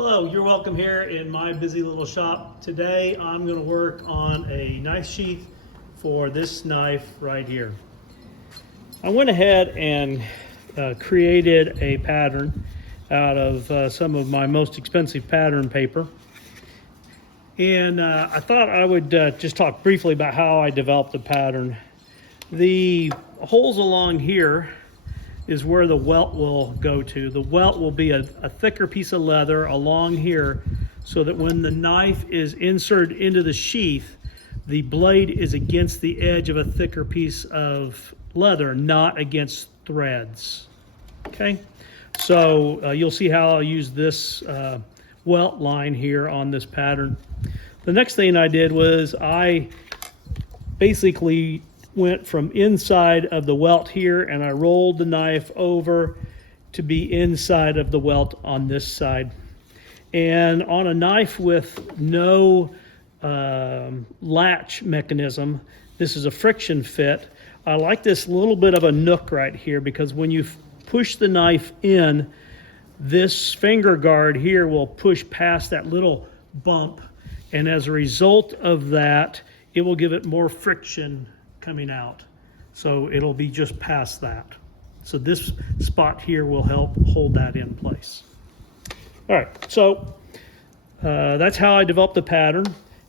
Hello, you're welcome here in my busy little shop. Today I'm going to work on a knife sheath for this knife right here. I went ahead and created a pattern out of some of my most expensive pattern paper. And I thought I would just talk briefly about how I developed the pattern. The holes along here is where the welt will go to. The welt will be a thicker piece of leather along here so that when the knife is inserted into the sheath, the blade is against the edge of a thicker piece of leather, not against threads. Okay, so you'll see how I'll use this welt line here on this pattern. The next thing I did was I basically went from inside of the welt here and I rolled the knife over to be inside of the welt on this side. And on a knife with no latch mechanism, this is a friction fit. I like this little bit of a nook right here because when you push the knife in, this finger guard here will push past that little bump, and as a result of that, it will give it more friction coming out. So it'll be just past that. So this spot here will help hold that in place. All right, so that's how I developed the pattern.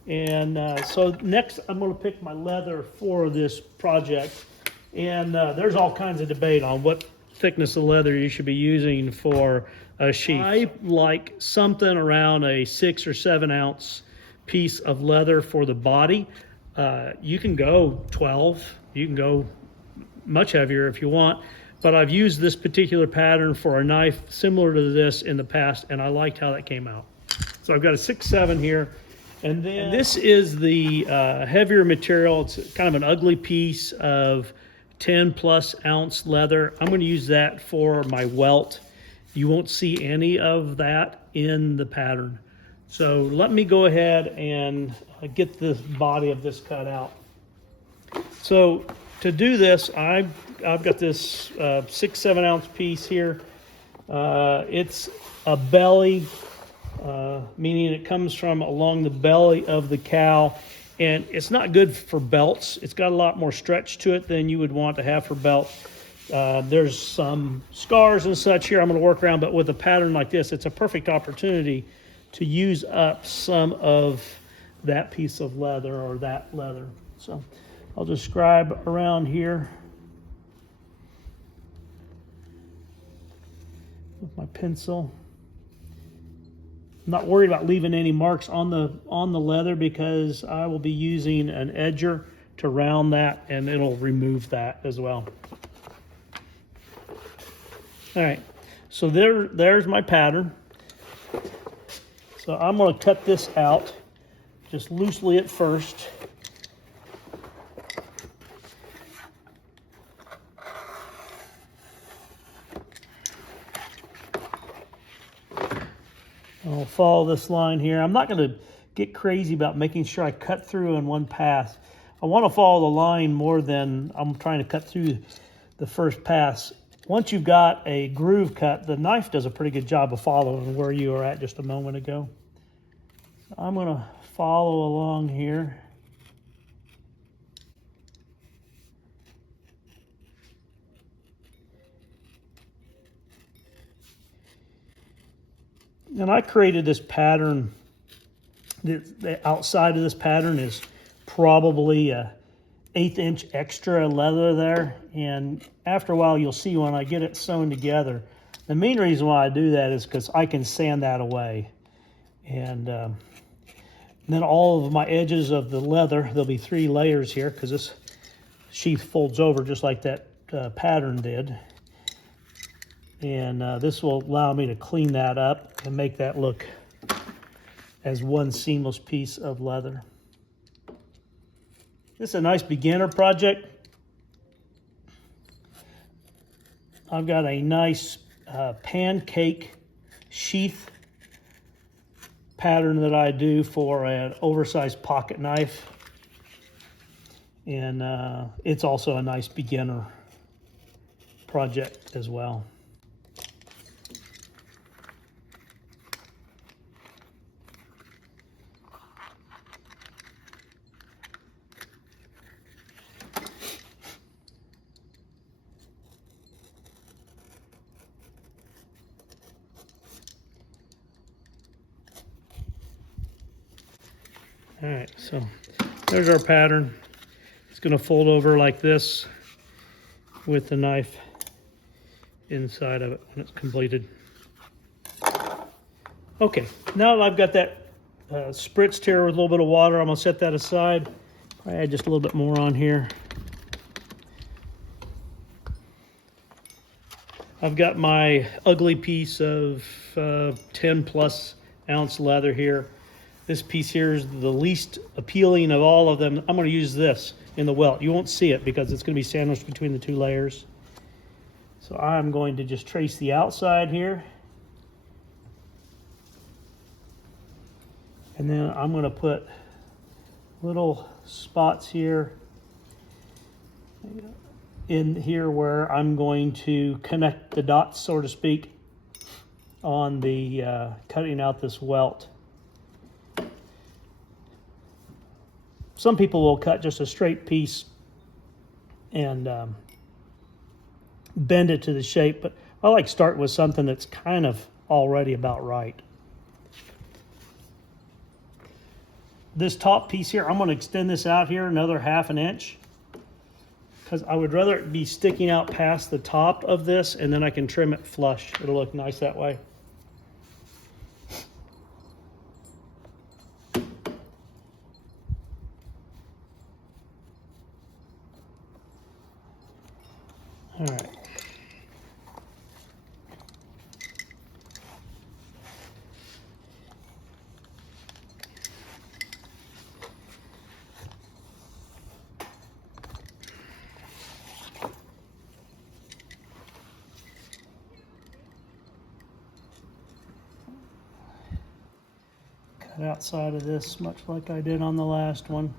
And so next I'm going to pick my leather for this project. And there's all kinds of debate on what thickness of leather you should be using for a sheath. I like something around a 6 or 7 ounce piece of leather for the body. You can go 12, you can go much heavier if you want, but I've used this particular pattern for a knife similar to this in the past, and I liked how that came out. So I've got a 6/7 here, and then this is the heavier material. It's kind of an ugly piece of 10+ ounce leather. I'm going to use that for my welt. You won't see any of that in the pattern. So let me go ahead and get the body of this cut out. So to do this, I've got this 6/7 ounce piece here. It's a belly, meaning it comes from along the belly of the cow, and it's not good for belts. It's got a lot more stretch to it than you would want to have for belt. There's some scars and such here I'm going to work around, but with a pattern like this, it's a perfect opportunity to use up some of that piece of leather or that leather. So I'll just scribe around here with my pencil. I'm not worried about leaving any marks on the leather because I will be using an edger to round that, and it'll remove that as well. All right, so there's my pattern. So I'm going to cut this out just loosely at first. I'll follow this line here. I'm not going to get crazy about making sure I cut through in one pass. I want to follow the line more than I'm trying to cut through the first pass. Once you've got a groove cut, the knife does a pretty good job of following where you were at just a moment ago. I'm going to follow along here. And I created this pattern. The outside of this pattern is probably a 1/8 inch extra leather there. And after a while, you'll see when I get it sewn together. The main reason why I do that is because I can sand that away. And then all of my edges of the leather, there'll be 3 layers here because this sheath folds over just like that pattern did. And this will allow me to clean that up and make that look as one seamless piece of leather. This is a nice beginner project. I've got a nice pancake sheath pattern that I do for an oversized pocket knife. And it's also a nice beginner project as well. All right, so there's our pattern. It's going to fold over like this with the knife inside of it when it's completed. Okay, now that I've got that spritzed here with a little bit of water, I'm going to set that aside. Probably add just a little bit more on here. I've got my ugly piece of 10 plus ounce leather here. This piece here is the least appealing of all of them. I'm going to use this in the welt. You won't see it because it's going to be sandwiched between the two layers. So I'm going to just trace the outside here. And then I'm going to put little spots here in here where I'm going to connect the dots, so to speak, on the cutting out this welt. Some people will cut just a straight piece and bend it to the shape, but I like start with something that's kind of already about right. This top piece here, I'm going to extend this out here another 1/2 inch because I would rather it be sticking out past the top of this, and then I can trim it flush. It'll look nice that way. All right. Cut outside of this much like I did on the last one.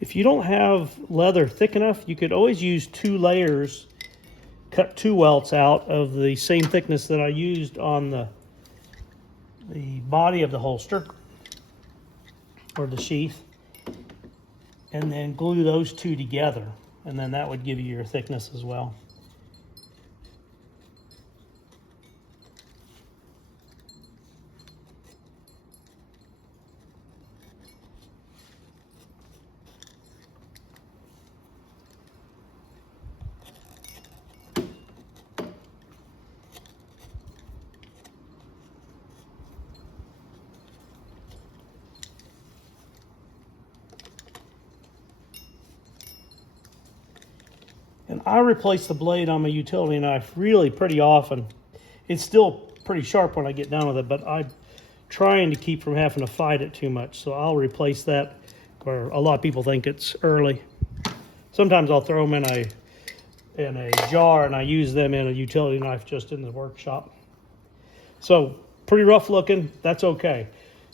If you don't have leather thick enough, you could always use 2 layers, cut 2 welts out of the same thickness that I used on the body of the holster or the sheath, and then glue those 2 together, and then that would give you your thickness as well. And I replace the blade on my utility knife really pretty often. It's still pretty sharp when I get done with it, but I'm trying to keep from having to fight it too much. So I'll replace that, where a lot of people think it's early. Sometimes I'll throw them in a jar and I use them in a utility knife just in the workshop. So pretty rough looking, that's okay.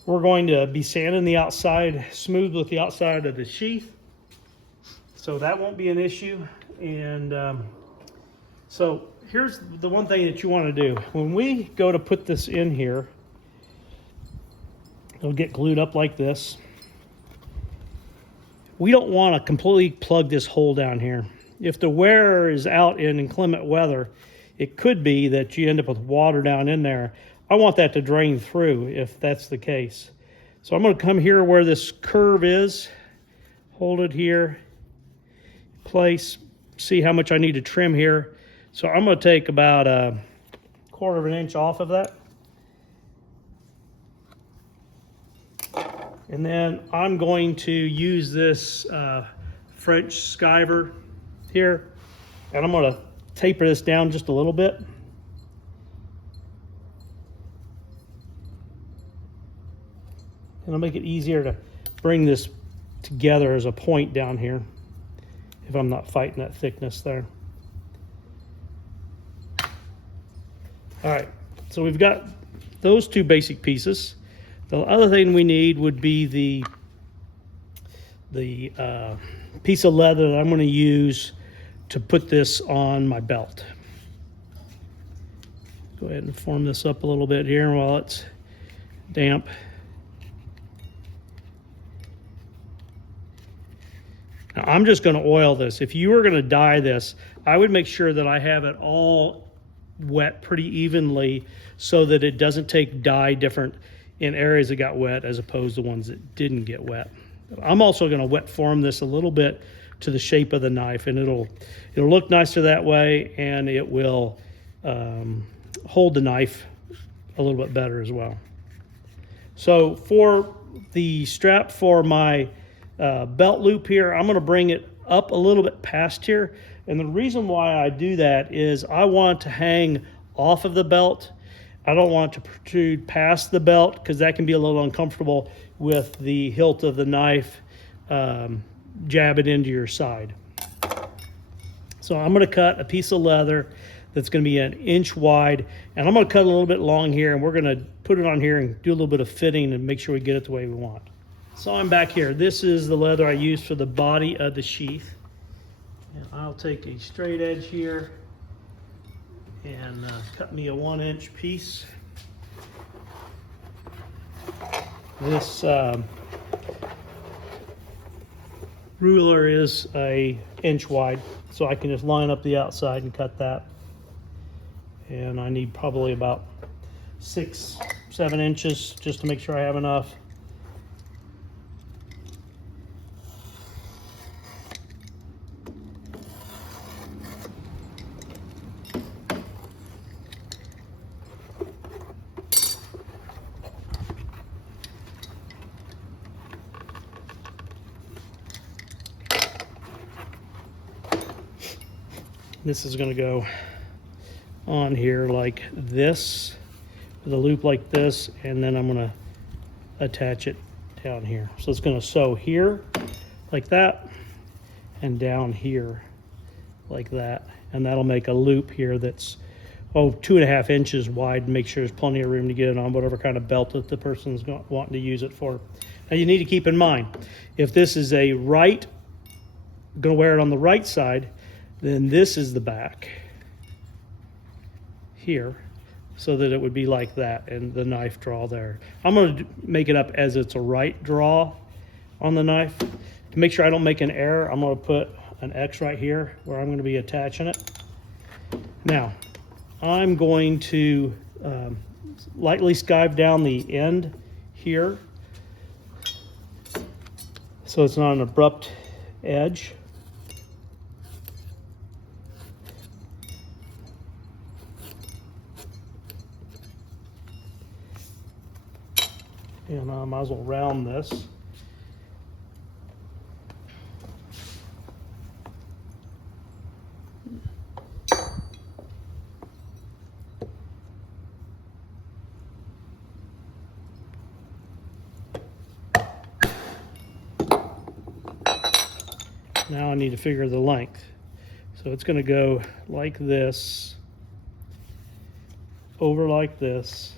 We're going to be sanding the outside smooth with the outside of the sheath, so that won't be an issue. And so here's the one thing that you want to do. When we go to put this in here, it'll get glued up like this. We don't want to completely plug this hole down here. If the wearer is out in inclement weather, it could be that you end up with water down in there. I want that to drain through if that's the case. So I'm going to come here where this curve is, hold it here, place, see how much I need to trim here. So I'm going to take about 1/4 inch off of that. And then I'm going to use this French skiver here, and I'm going to taper this down just a little bit. And I'll make it easier to bring this together as a point down here if I'm not fighting that thickness there. All right, so we've got those two basic pieces. The other thing we need would be the piece of leather that I'm going to use to put this on my belt. Go ahead and form this up a little bit here while it's damp. Now, I'm just going to oil this. If you were going to dye this, I would make sure that I have it all wet pretty evenly so that it doesn't take dye different in areas that got wet as opposed to ones that didn't get wet. I'm also going to wet form this a little bit to the shape of the knife, and it'll look nicer that way, and it will hold the knife a little bit better as well. So for the strap for my belt loop here, I'm going to bring it up a little bit past here, and the reason why I do that is I want it to hang off of the belt. I don't want it to protrude past the belt because that can be a little uncomfortable with the hilt of the knife jab it into your side. So I'm going to cut a piece of leather that's going to be 1 inch wide, and I'm going to cut a little bit long here, and we're going to put it on here and do a little bit of fitting and make sure we get it the way we want. So I'm back here. This is the leather I used for the body of the sheath. And I'll take a straight edge here and cut me a 1 inch piece. This ruler is a inch wide, so I can just line up the outside and cut that. And I need probably about 6-7 inches just to make sure I have enough. This is going to go on here like this, with a loop like this, and then I'm going to attach it down here. So it's going to sew here like that and down here like that, and that'll make a loop here that's 2.5 inches wide and make sure there's plenty of room to get it on whatever kind of belt that the person's wanting to use it for. Now you need to keep in mind, if this is a right, going to wear it on the right side, then this is the back here, so that it would be like that and the knife draw there. I'm going to make it up as it's a right draw on the knife. To make sure I don't make an error, I'm going to put an X right here where I'm going to be attaching it. Now, I'm going to lightly skive down the end here so it's not an abrupt edge. And I might as well round this. Now I need to figure the length. So it's going to go like this, over like this.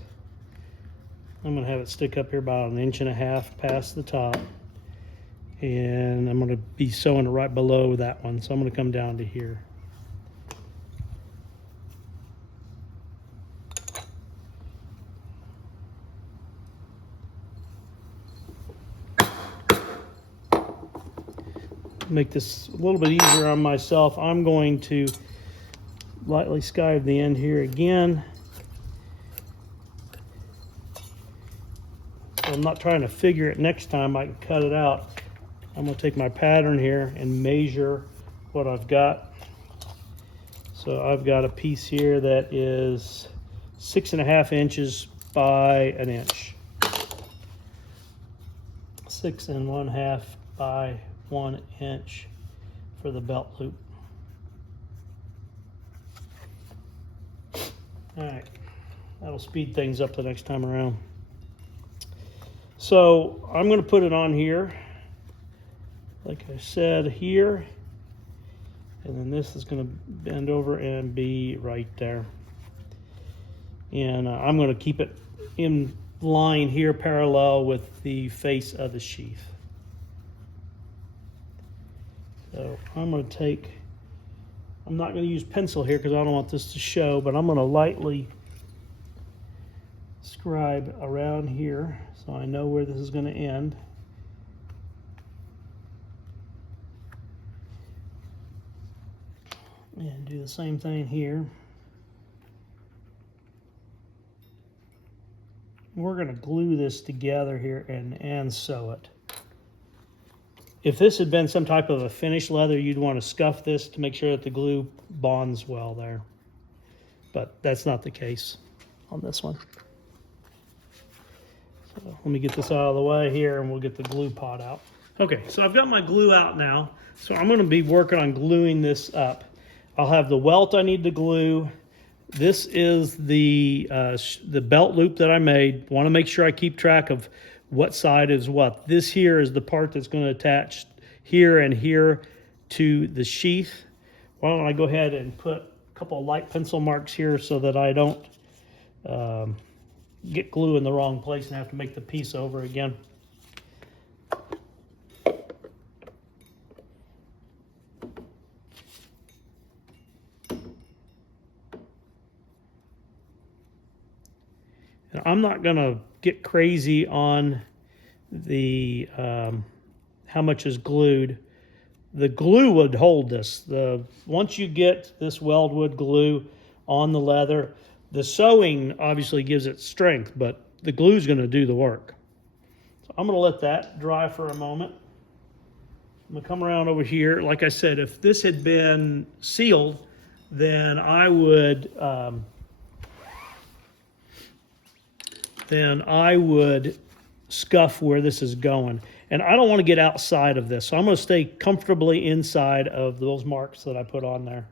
I'm going to have it stick up here about 1.5 inches past the top, and I'm going to be sewing it right below that one, so I'm going to come down to here. Make this a little bit easier on myself, I'm going to lightly skive the end here again. I'm not trying to figure it next time, I can cut it out. I'm going to take my pattern here and measure what I've got. So I've got a piece here that is 6.5 inches by 1 inch. 6.5 by 1 inch for the belt loop. All right, that'll speed things up the next time around. So I'm going to put it on here, like I said, here, and then this is going to bend over and be right there. And I'm going to keep it in line here parallel with the face of the sheath. So I'm going to take, I'm not going to use pencil here because I don't want this to show, but I'm going to lightly scribe around here so I know where this is going to end. And do the same thing here. We're going to glue this together here and sew it. If this had been some type of a finished leather, you'd want to scuff this to make sure that the glue bonds well there. But that's not the case on this one. So let me get this out of the way here and we'll get the glue pot out. Okay, so I've got my glue out now. So I'm going to be working on gluing this up. I'll have the welt I need to glue. This is the belt loop that I made. Want to make sure I keep track of what side is what. This here is the part that's going to attach here and here to the sheath. Why don't I go ahead and put a couple of light pencil marks here so that I don't get glue in the wrong place and have to make the piece over again. And I'm not going to get crazy on the how much is glued. The glue would hold this. Once you get this weldwood glue on the leather, the sewing obviously gives it strength, but the glue is going to do the work. So I'm going to let that dry for a moment. I'm going to come around over here. Like I said, if this had been sealed, then I would scuff where this is going. And I don't want to get outside of this, so I'm going to stay comfortably inside of those marks that I put on there.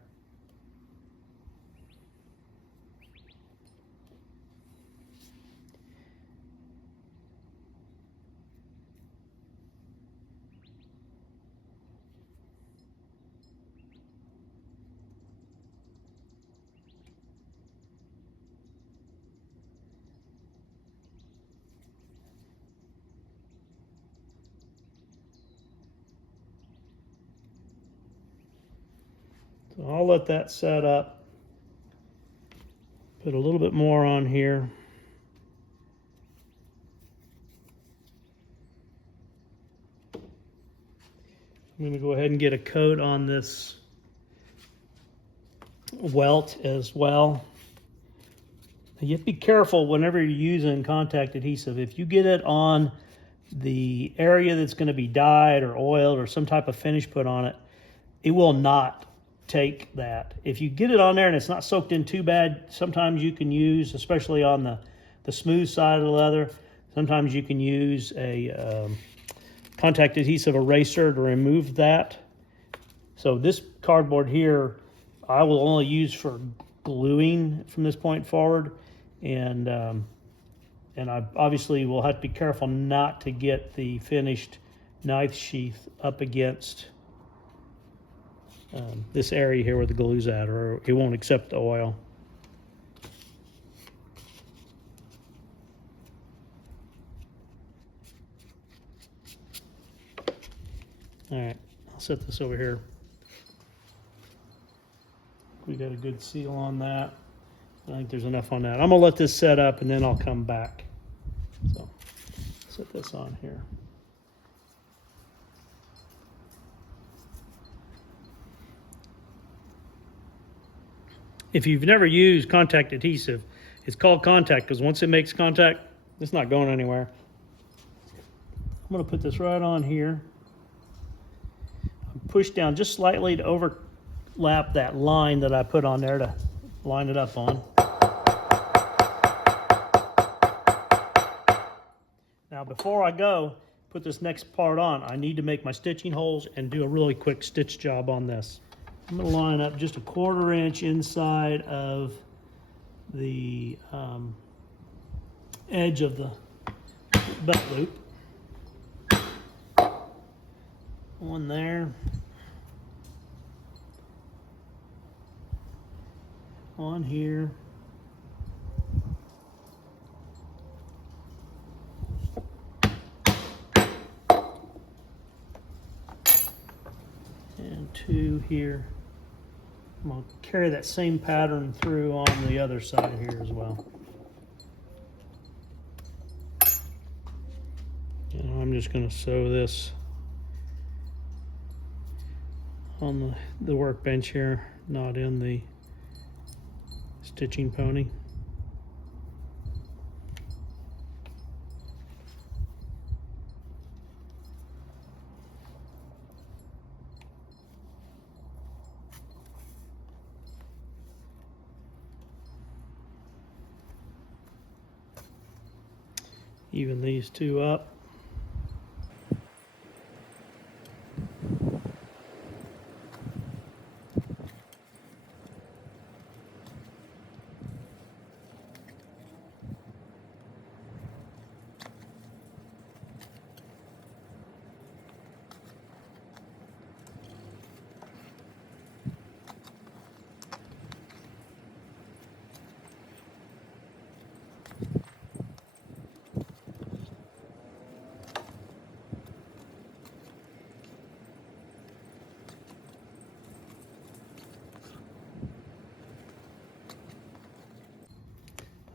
So I'll let that set up. Put a little bit more on here. I'm going to go ahead and get a coat on this welt as well. You have to be careful whenever you're using contact adhesive. If you get it on the area that's going to be dyed or oiled or some type of finish put on it, it will not take that. If you get it on there and it's not soaked in too bad, sometimes you can use, especially on the smooth side of the leather, sometimes you can use a contact adhesive eraser to remove that. So this cardboard here, I will only use for gluing from this point forward, and I obviously will have to be careful not to get the finished knife sheath up against this area here where the glue's at, or it won't accept the oil. All right, I'll set this over here. We got a good seal on that. I think there's enough on that. I'm gonna let this set up and then I'll come back. So set this on here. If you've never used contact adhesive, it's called contact because once it makes contact, it's not going anywhere. I'm going to put this right on here. Push down just slightly to overlap that line that I put on there to line it up on. Now before I go put this next part on, I need to make my stitching holes and do a really quick stitch job on this. I'm going to line up just a 1/4 inch inside of the edge of the belt loop. One there. One here. do here. I'm going to carry that same pattern through on the other side here as well. And I'm just going to sew this on the workbench here, not in the stitching pony. Even these two up.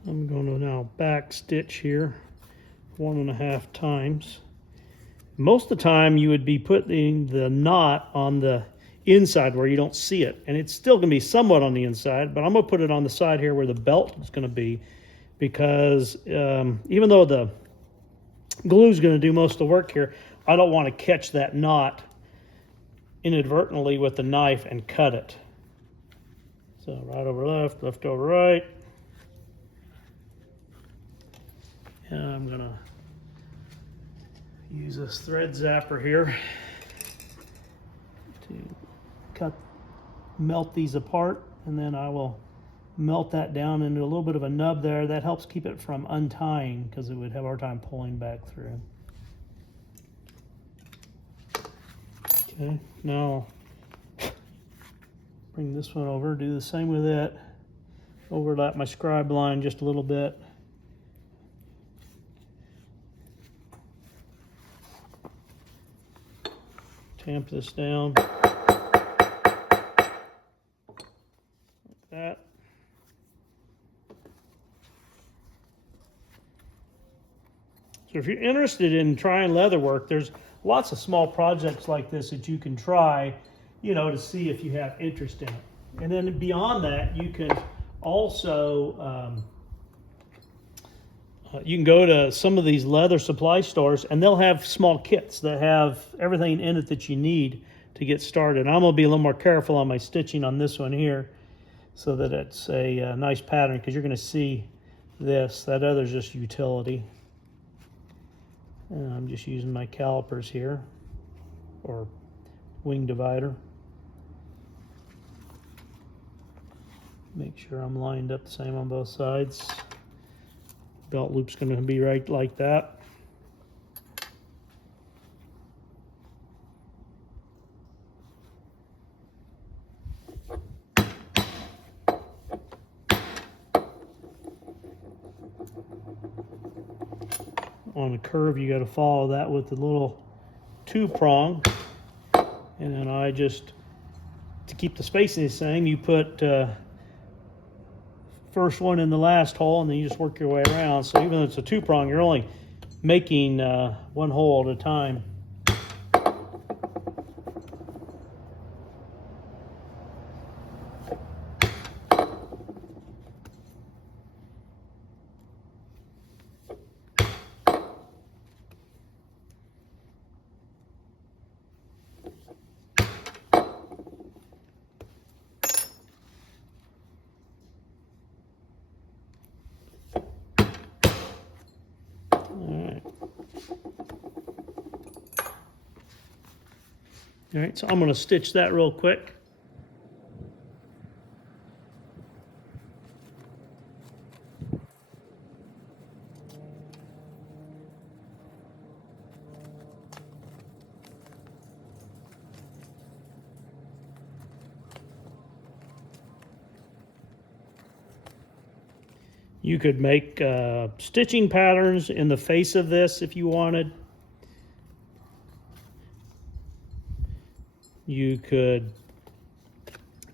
I'm going to now back stitch here 1.5 times. Most of the time you would be putting the knot on the inside where you don't see it, and it's still going to be somewhat on the inside, but I'm going to put it on the side here where the belt is going to be, because even though the glue is going to do most of the work here, I don't want to catch that knot inadvertently with the knife and cut it. So right over left, left over right. And I'm going to use this thread zapper here to melt these apart, and then I will melt that down into a little bit of a nub there. That helps keep it from untying, because it would have a hard time pulling back through. Okay, now bring this one over, do the same with it. Overlap my scribe line just a little bit. Tamp this down like that. So if you're interested in trying leather work, there's lots of small projects like this that you can try, you know, to see if you have interest in it. And then beyond that, you can also you can go to some of these leather supply stores, and they'll have small kits that have everything in it that you need to get started. I'm going to be a little more careful on my stitching on this one here so that it's a nice pattern, because you're going to see this. That other's just utility. And I'm just using my calipers here, or wing divider. Make sure I'm lined up the same on both sides. Belt loop's going to be right like that. On a curve, you got to follow that with the little 2-prong, and then I just, to keep the spacing the same, you put first one in the last hole, and then you just work your way around. So even though it's a 2-prong, you're only making one hole at a time. All right, so I'm going to stitch that real quick. You could make stitching patterns in the face of this if you wanted. You could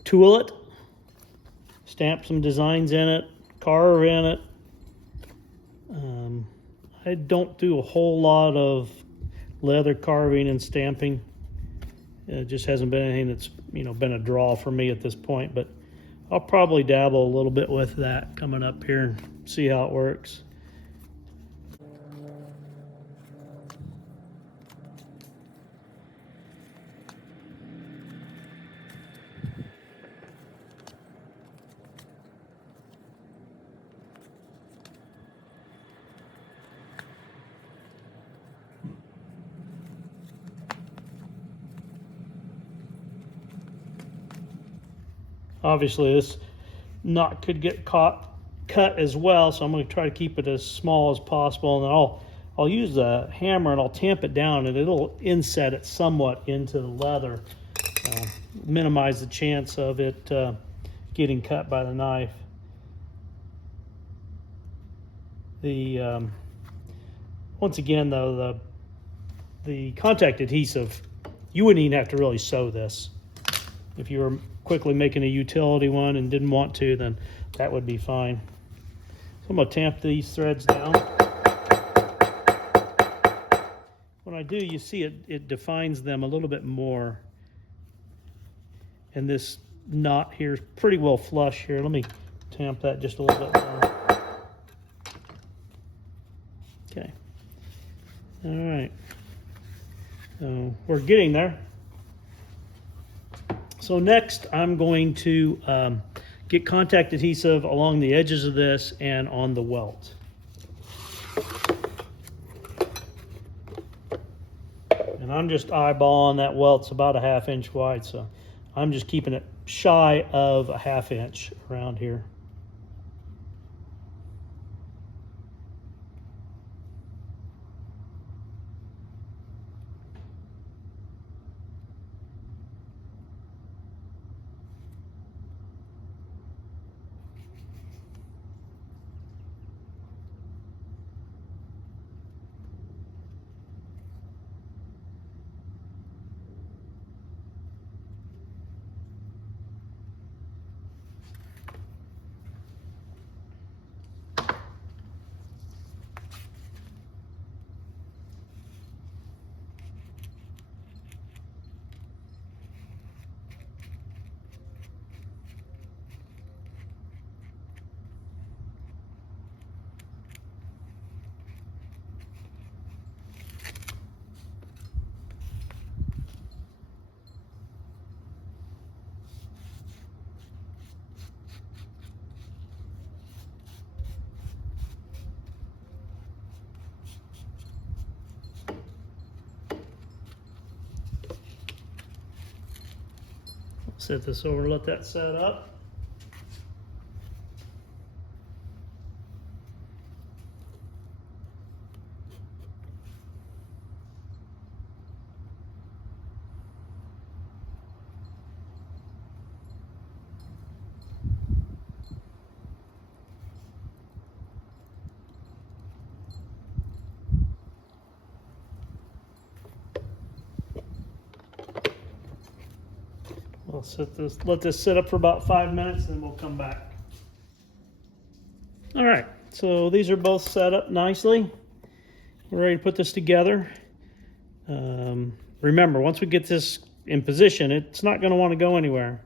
tool it, stamp some designs in it, carve in it. I don't do a whole lot of leather carving and stamping. It just hasn't been anything that's, been a draw for me at this point, but I'll probably dabble a little bit with that coming up here and see how it works. Obviously this knot could get cut as well, so I'm going to try to keep it as small as possible, and then I'll use the hammer and I'll tamp it down, and it'll inset it somewhat into the leather, minimize the chance of it getting cut by the knife. Once again though, the contact adhesive, you wouldn't even have to really sew this. If you were quickly making a utility one and didn't want to, then that would be fine. So I'm going to tamp these threads down. When I do, you see it defines them a little bit more. And this knot here is pretty well flush here. Let me tamp that just a little bit more. Okay. All right. So we're getting there. So next I'm going to get contact adhesive along the edges of this and on the welt. And I'm just eyeballing that welt. It's about a 1/2 inch wide, so I'm just keeping it shy of a 1/2 inch around here. Set this over, let that set up. I'll let this sit up for about 5 minutes, and then we'll come back. All right, so these are both set up nicely. We're ready to put this together. Remember, once we get this in position, it's not going to want to go anywhere.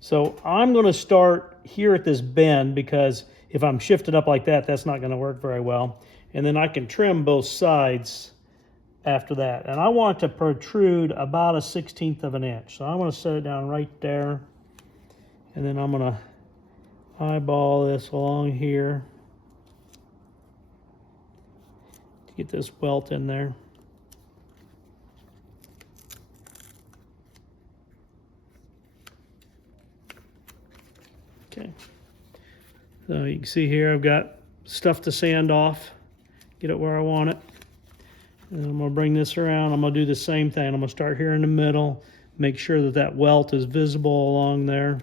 So I'm going to start here at this bend, because if I'm shifted up like that, that's not going to work very well. And then I can trim both sides after that. And I want to protrude about a 1/16 of an inch. So I'm going to set it down right there. And then I'm going to eyeball this along here to get this welt in there. Okay. So you can see here I've got stuff to sand off, get it where I want it. And I'm going to bring this around. I'm going to do the same thing. I'm going to start here in the middle, make sure that that welt is visible along there.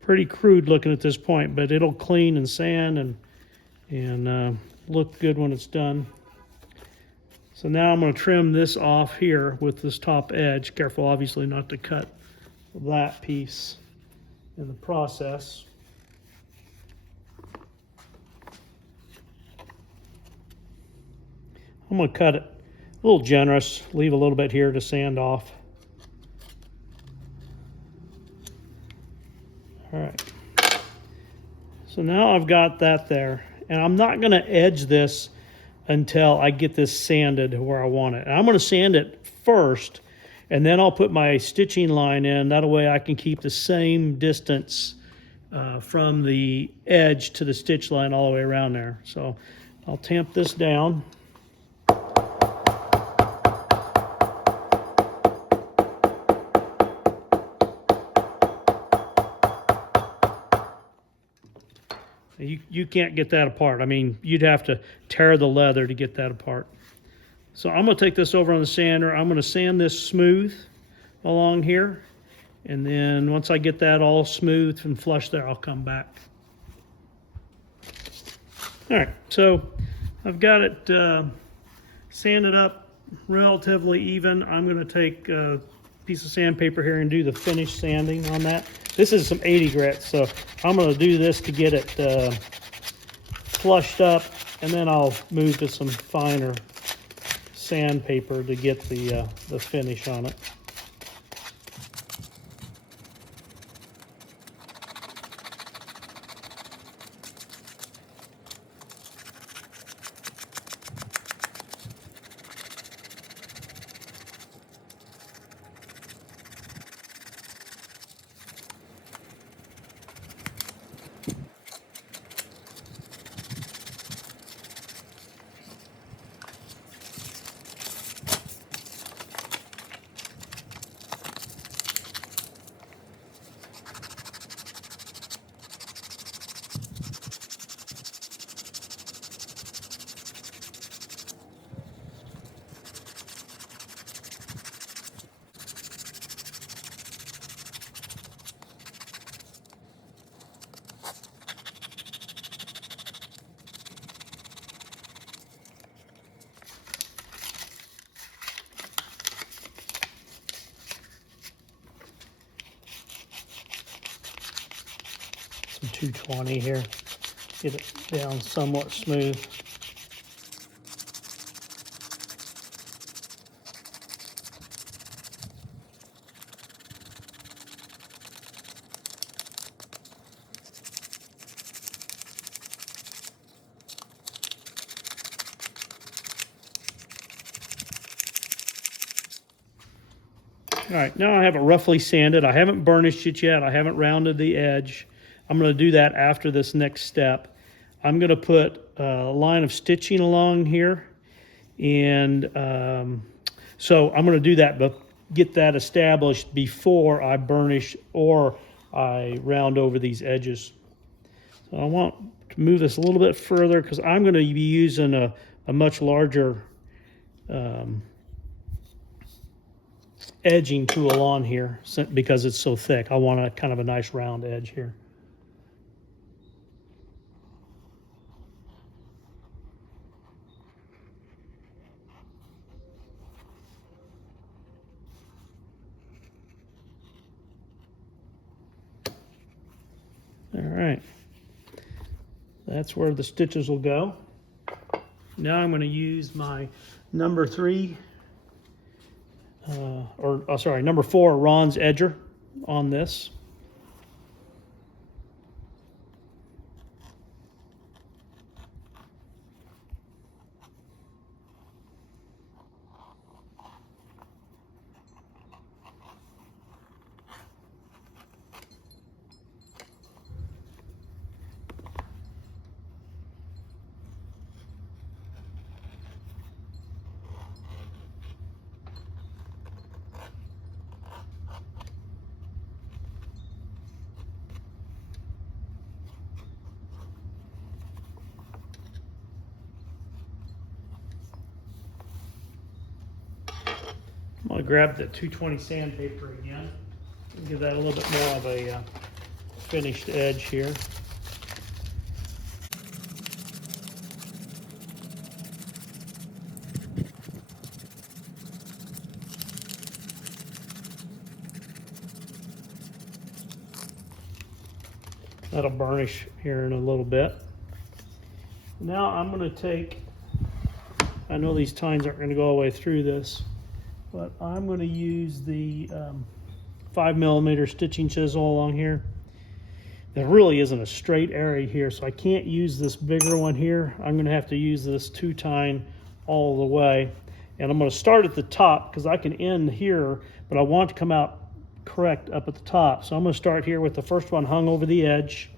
Pretty crude looking at this point, but it'll clean and sand, and look good when it's done. So now I'm going to trim this off here with this top edge. Careful, obviously, not to cut that piece in the process. I'm going to cut it a little generous, leave a little bit here to sand off. All right. So now I've got that there, and I'm not going to edge this until I get this sanded where I want it. And I'm going to sand it first, and then I'll put my stitching line in. That way I can keep the same distance from the edge to the stitch line all the way around there. So I'll tamp this down. You can't get that apart. I mean, you'd have to tear the leather to get that apart. So I'm going to take this over on the sander. I'm going to sand this smooth along here. And then once I get that all smooth and flush there, I'll come back. All right, so I've got it sanded up relatively even. I'm going to take a piece of sandpaper here and do the finish sanding on that. This is some 80 grit, so I'm going to do this to get it flushed up, and then I'll move to some finer sandpaper to get the finish on it. Some 220 here, get it down somewhat smooth. All right, now I have it roughly sanded. I haven't burnished it yet. I haven't rounded the edge. I'm going to do that after this next step. I'm going to put a line of stitching along here. And so I'm going to do that, but get that established before I burnish or I round over these edges. So I want to move this a little bit further because I'm going to be using a much larger edging tool on here because it's so thick. I want a kind of a nice round edge here. All right, that's where the stitches will go. Now I'm going to use my number 4 Ron's edger on this. I'm going to grab the 220 sandpaper again and give that a little bit more of a finished edge here. That'll burnish here in a little bit. Now I'm going to take, I know these tines aren't going to go all the way through this, but I'm going to use the 5mm stitching chisel along here. There really isn't a straight area here, so I can't use this bigger one here. I'm going to have to use this 2-tine all the way. And I'm going to start at the top because I can end here, but I want to come out correct up at the top. So I'm going to start here with the first one hung over the edge.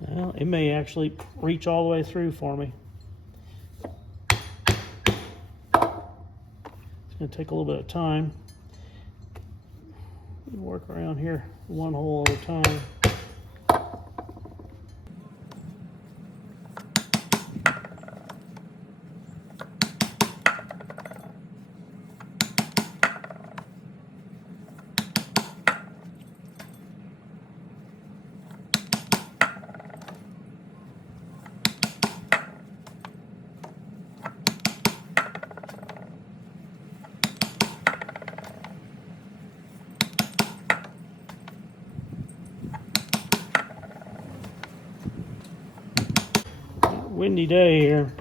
Well, it may actually reach all the way through for me. It's going to take a little bit of time. Work around here one hole at a time. Windy day here.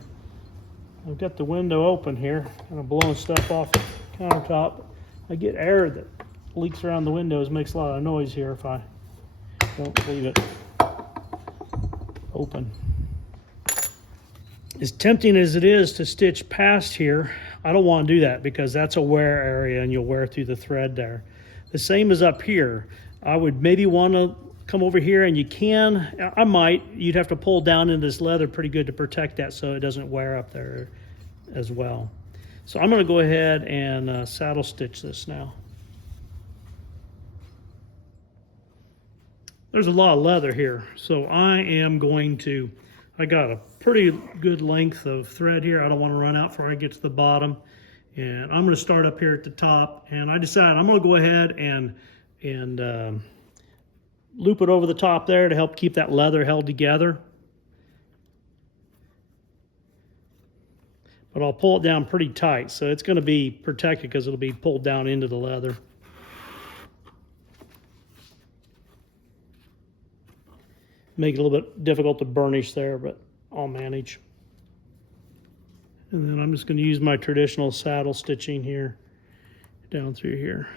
I've got the window open here, kind of blowing stuff off the countertop. I get air that leaks around the windows, makes a lot of noise here if I don't leave it open. As tempting as it is to stitch past here, I don't want to do that because that's a wear area and you'll wear through the thread there. The same as up here. I would maybe want to come over here, and you can, I might, you'd have to pull down into this leather pretty good to protect that so it doesn't wear up there as well. So I'm going to go ahead and saddle stitch this now. There's a lot of leather here, so I am going to, I got a pretty good length of thread here. I don't want to run out before I get to the bottom. And I'm going to start up here at the top, and I decided I'm going to go ahead and loop it over the top there to help keep that leather held together. But I'll pull it down pretty tight, so it's going to be protected because it'll be pulled down into the leather. Make it a little bit difficult to burnish there, but I'll manage. And then I'm just going to use my traditional saddle stitching here, down through here.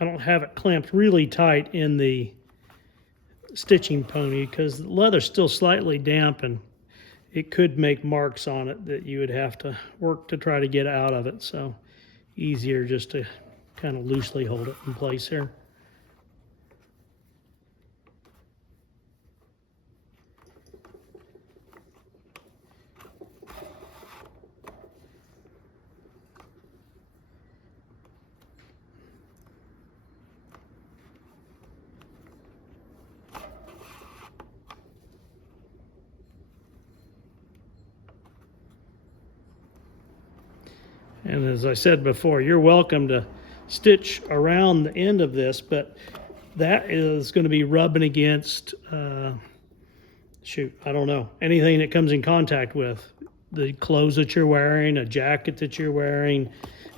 I don't have it clamped really tight in the stitching pony because the leather's still slightly damp and it could make marks on it that you would have to work to try to get out of it. So easier just to kind of loosely hold it in place here. And as I said before, you're welcome to stitch around the end of this, but that is going to be rubbing against, I don't know, anything that comes in contact with. The clothes that you're wearing, a jacket that you're wearing,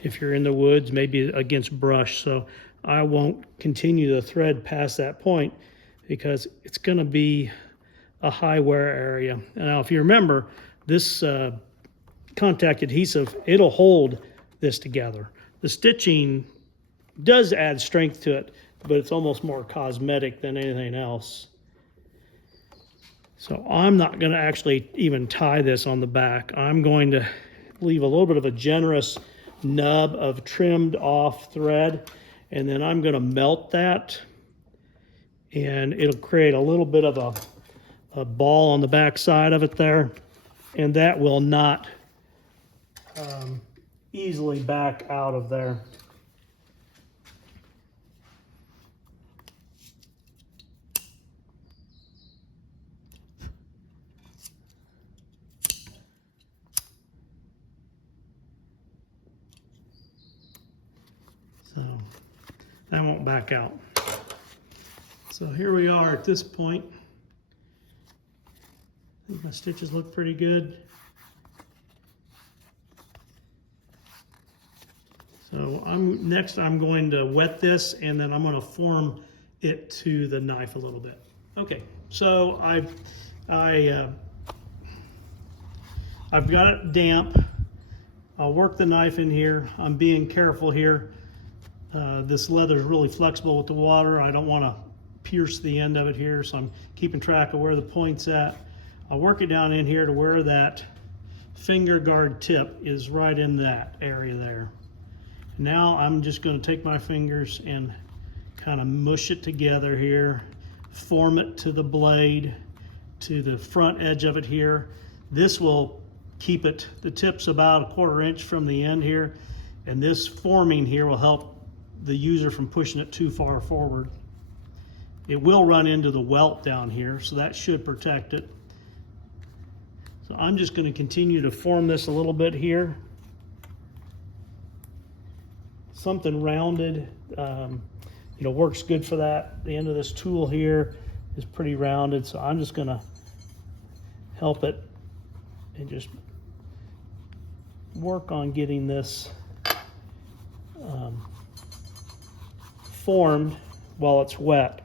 if you're in the woods, maybe against brush. So I won't continue the thread past that point because it's going to be a high wear area. Now, if you remember, this contact adhesive, it'll hold this together. The stitching does add strength to it, but it's almost more cosmetic than anything else. So I'm not going to actually even tie this on the back. I'm going to leave a little bit of a generous nub of trimmed off thread, and then I'm going to melt that, and it'll create a little bit of a ball on the back side of it there, and that will not easily back out of there. So that won't back out. So here we are at this point. I think my stitches look pretty good. So next I'm going to wet this, and then I'm going to form it to the knife a little bit. Okay, so I've got it damp. I'll work the knife in here. I'm being careful here. This leather is really flexible with the water. I don't want to pierce the end of it here, so I'm keeping track of where the point's at. I'll work it down in here to where that finger guard tip is, right in that area there. Now I'm just going to take my fingers and kind of mush it together here, form it to the blade, to the front edge of it here. This will keep it, the tip's about 1/4 inch from the end here, and this forming here will help the user from pushing it too far forward. It will run into the welt down here, so that should protect it. So I'm just going to continue to form this a little bit here. Something rounded, works good for that. The end of this tool here is pretty rounded, so I'm just going to help it and just work on getting this formed while it's wet.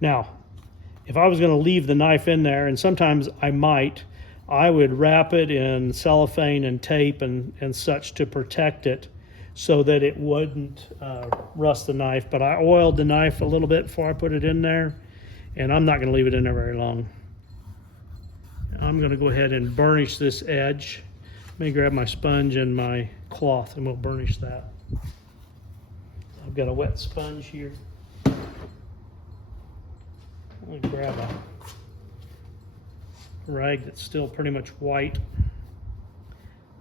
Now, if I was going to leave the knife in there, and sometimes I would wrap it in cellophane and tape and such to protect it so that it wouldn't rust the knife. But I oiled the knife a little bit before I put it in there, and I'm not going to leave it in there very long. I'm going to go ahead and burnish this edge. Let me grab my sponge and my cloth, and we'll burnish that. I've got a wet sponge here. I'm going to grab a rag that's still pretty much white.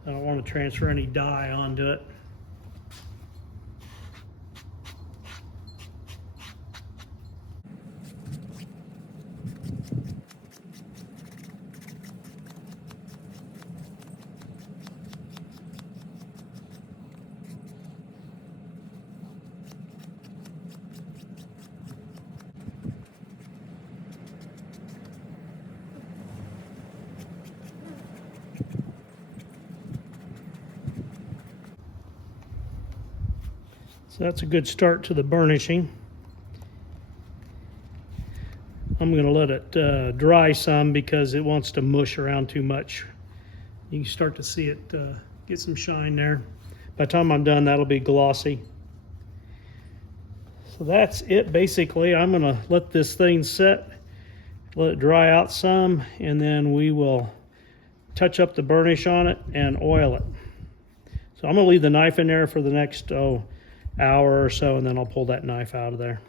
I don't want to transfer any dye onto it. So that's a good start to the burnishing. I'm going to let it dry some because it wants to mush around too much. You can start to see it get some shine there. By the time I'm done, that'll be glossy. So that's it basically. I'm going to let this thing set, let it dry out some, and then we will touch up the burnish on it and oil it. So I'm going to leave the knife in there for the next hour or so, and then I'll pull that knife out of there.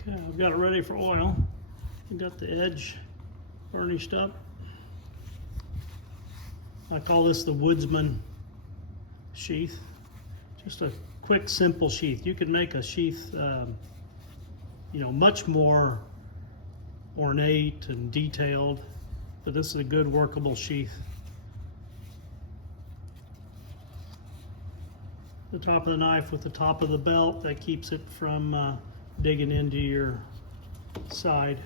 Okay, I've got it ready for oil. I've got the edge burnished up. I call this the Woodsman sheath. Just a quick, simple sheath. You could make a sheath, much more ornate and detailed, but this is a good workable sheath. The top of the knife with the top of the belt, that keeps it from digging into your side.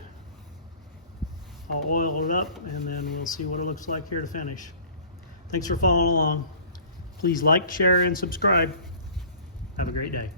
I'll oil it up, and then we'll see what it looks like here to finish. Thanks for following along. Please like, share, and subscribe. Have a great day.